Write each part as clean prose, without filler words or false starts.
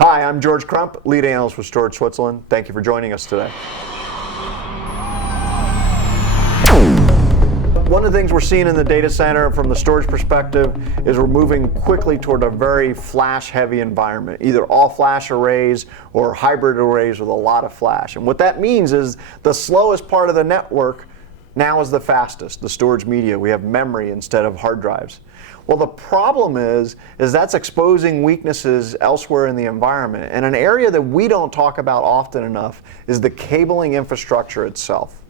Hi, I'm George Crump, lead analyst with Storage Switzerland. Thank you for joining us today. One of the things we're seeing in the data center from the storage perspective is we're moving quickly toward a very flash-heavy environment, either all-flash arrays or hybrid arrays with a lot of flash. And what that means is the slowest part of the network now is the fastest, the storage media. We have memory instead of hard drives. Well, the problem is that's exposing weaknesses elsewhere in the environment. And an area that we don't talk about often enough is the cabling infrastructure itself.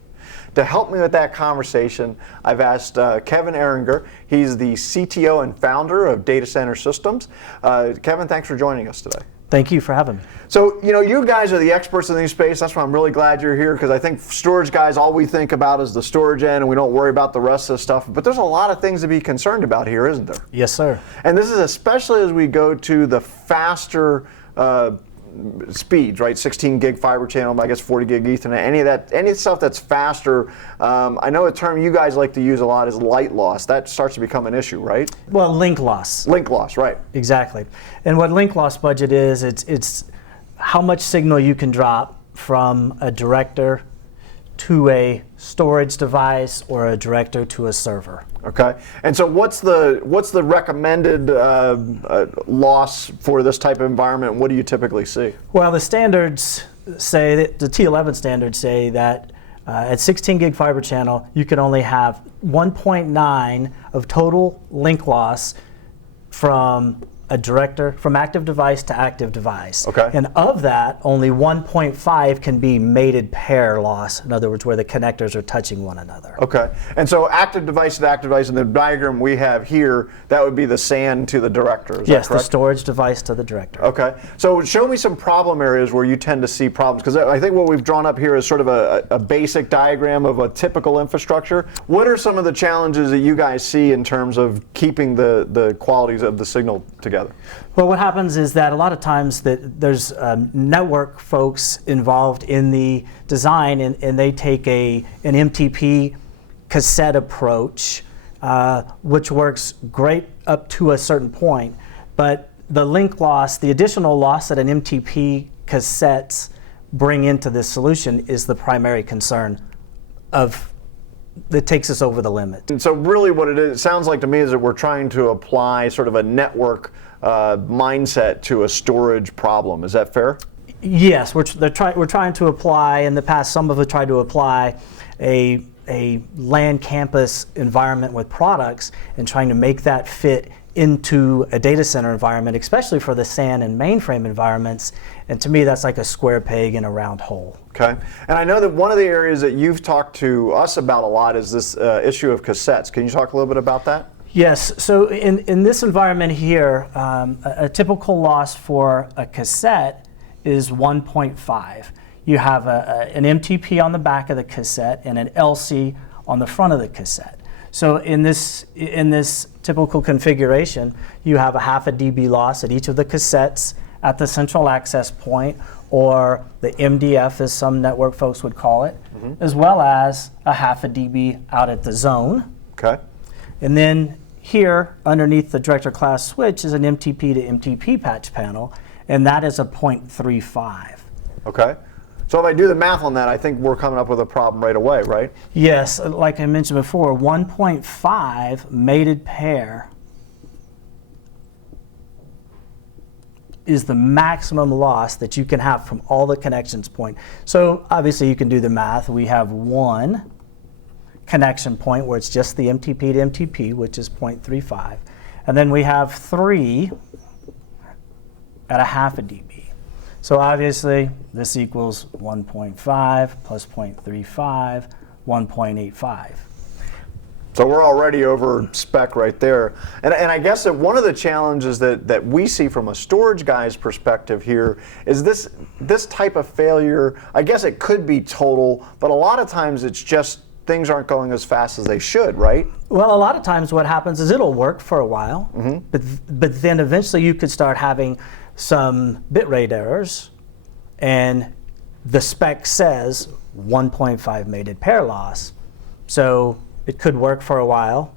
To help me with that conversation, I've asked Kevin Ehringer. He's the CTO and founder of Data Center Systems. Kevin, thanks for joining us today. Thank you for having me. So, you guys are the experts in this space. That's why I'm really glad you're here, because I think storage guys, all we think about is the storage end, and we don't worry about the rest of the stuff. But there's a lot of things to be concerned about here, isn't there? Yes, sir. And this is especially as we go to the faster speeds, right? 16 gig fiber channel, I guess 40 gig Ethernet, any stuff that's faster. I know a term you guys like to use a lot is light loss. That starts to become an issue, right? Well, link loss. Link loss, right. Exactly. And what link loss budget is, it's how much signal you can drop from a director to a storage device or a director to a server. Okay, and so what's the recommended loss for this type of environment? What do you typically see? Well, the standards say that the T11 standards say that at 16 gig fiber channel, you can only have 1.9 of total link loss from a director, from active device to active device. Okay. And of that, only 1.5 can be mated pair loss. In other words, where the connectors are touching one another. Okay. And so active device to active device, in the diagram we have here, that would be the SAN to the director, is yes, that correct? The storage device to the director. Okay. So show me some problem areas where you tend to see problems, because I think what we've drawn up here is sort of a basic diagram of a typical infrastructure. What are some of the challenges that you guys see in terms of keeping the qualities of the signal together? Well, what happens is that a lot of times that there's network folks involved in the design, and they take an MTP cassette approach, which works great up to a certain point, but the link loss, the additional loss that an MTP cassettes bring into this solution is the primary concern that takes us over the limit. And so really what it sounds like to me is that we're trying to apply sort of a network mindset to a storage problem. Is that fair? Yes, we're trying to apply, in the past some have tried to apply a LAN campus environment with products and trying to make that fit into a data center environment, especially for the SAN and mainframe environments. And to me, that's like a square peg in a round hole. Okay. And I know that one of the areas that you've talked to us about a lot is this issue of cassettes. Can you talk a little bit about that? Yes. So in this environment here, a typical loss for a cassette is 1.5. You have an MTP on the back of the cassette and an LC on the front of the cassette. So in this typical configuration, you have a half a dB loss at each of the cassettes at the central access point, or the MDF, as some network folks would call it, as well as a half a dB out at the zone. Okay. And then here, underneath the director class switch, is an MTP to MTP patch panel, and that is a 0.35. Okay. So if I do the math on that, I think we're coming up with a problem right away, right? Yes, like I mentioned before, 1.5 mated pair is the maximum loss that you can have from all the connections point. So obviously you can do the math. We have one connection point where it's just the MTP to MTP, which is 0.35. And then we have three at a half a dB. So obviously this equals 1.5 plus 0.35, 1.85. So we're already over spec right there. And I guess that one of the challenges that we see from a storage guy's perspective here is this type of failure. I guess it could be total, but a lot of times it's just things aren't going as fast as they should, right? Well, a lot of times what happens is it'll work for a while, but then eventually you could start having some bitrate errors, and the spec says 1.5 mated pair loss. So it could work for a while,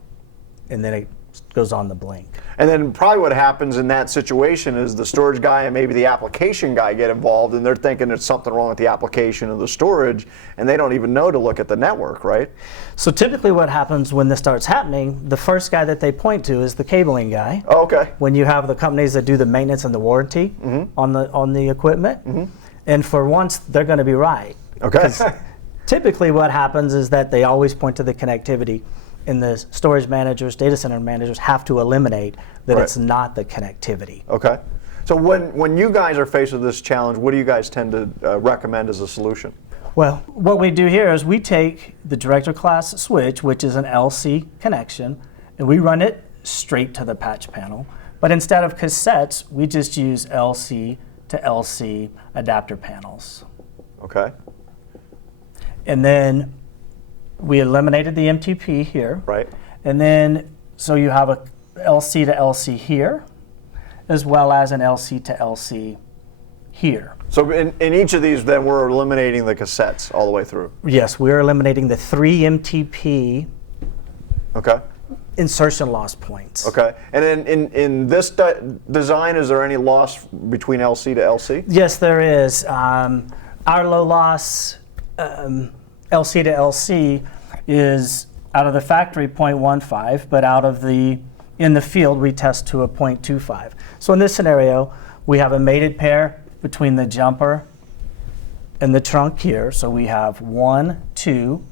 and then it goes on the blink. And then probably what happens in that situation is the storage guy and maybe the application guy get involved, and they're thinking there's something wrong with the application or the storage, and they don't even know to look at the network, right? So typically what happens when this starts happening, the first guy that they point to is the cabling guy. Oh, okay. When you have the companies that do the maintenance and the warranty on the equipment, and for once they're going to be right. Okay. Typically what happens is that they always point to the connectivity, and the storage managers, data center managers have to eliminate that Right. it's not the connectivity. Okay. So when you guys are faced with this challenge, what do you guys tend to recommend as a solution? Well, what we do here is we take the director class switch, which is an LC connection, and we run it straight to the patch panel. But instead of cassettes, we just use LC to LC adapter panels. Okay. And then we eliminated the MTP here. Right. And then, so you have a LC to LC here, as well as an LC to LC here. So in each of these, then we're eliminating the cassettes all the way through. Yes, we're eliminating the 3 MTP Okay. insertion loss points. Okay. And then in this design, is there any loss between LC to LC? Yes, there is. Our low loss LC to LC is out of the factory 0.15, but in the field we test to a 0.25. So in this scenario, we have a mated pair between the jumper and the trunk here. So we have 1, 2,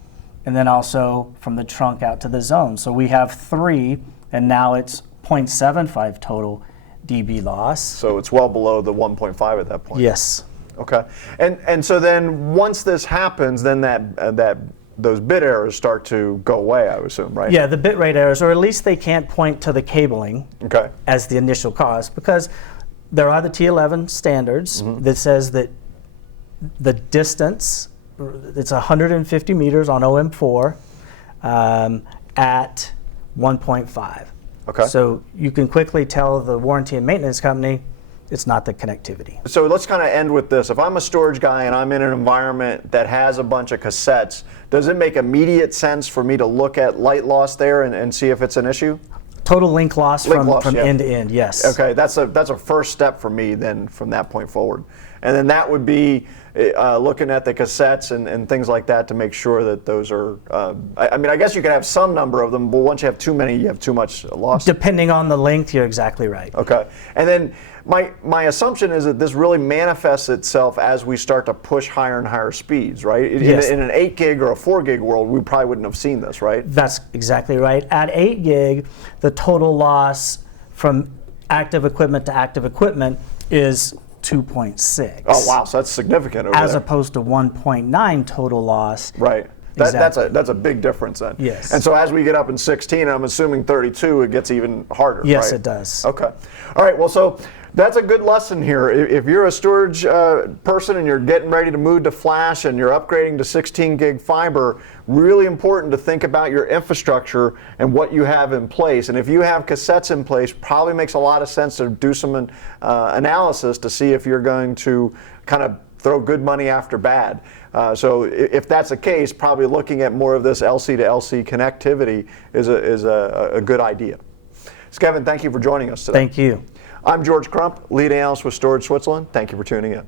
and then also from the trunk out to the zone. So we have 3, and now it's 0.75 total dB loss. So it's well below the 1.5 at that point. Yes. Okay. And so then once this happens, then those bit errors start to go away, I would assume, right? Yeah, the bit rate errors, or at least they can't point to the cabling Okay. as the initial cause, because there are the T11 standards that says that the distance, it's 150 meters on OM4 at 1.5. Okay. So you can quickly tell the warranty and maintenance company it's not the connectivity. So let's kind of end with this. If I'm a storage guy and I'm in an environment that has a bunch of cassettes, does it make immediate sense for me to look at light loss there and see if it's an issue? Total link loss from yeah. end to end, yes. Okay, that's a first step for me then from that point forward. And then that would be looking at the cassettes and things like that to make sure that those are, I mean, I guess you can have some number of them, but once you have too many, you have too much loss. Depending on the length, you're exactly right. Okay, and then my assumption is that this really manifests itself as we start to push higher and higher speeds, right? Yes. In an 8 gig or a 4 gig world, we probably wouldn't have seen this, right? That's exactly right. At 8 gig, the total loss from active equipment to active equipment is 2.6. Oh wow, so that's significant over as there. opposed to 1.9 total loss. Right. Exactly. That's a big difference then. Yes. And so as we get up in 16, I'm assuming 32, it gets even harder. Yes, right? it does. Okay. All right. Well, so that's a good lesson here. If you're a storage person and you're getting ready to move to flash and you're upgrading to 16 gig fiber, really important to think about your infrastructure and what you have in place. And if you have cassettes in place, probably makes a lot of sense to do some analysis to see if you're going to kind of throw good money after bad. So if that's the case, probably looking at more of this LC to LC connectivity is a good idea. So Kevin, thank you for joining us today. Thank you. I'm George Crump, lead analyst with Storage Switzerland. Thank you for tuning in.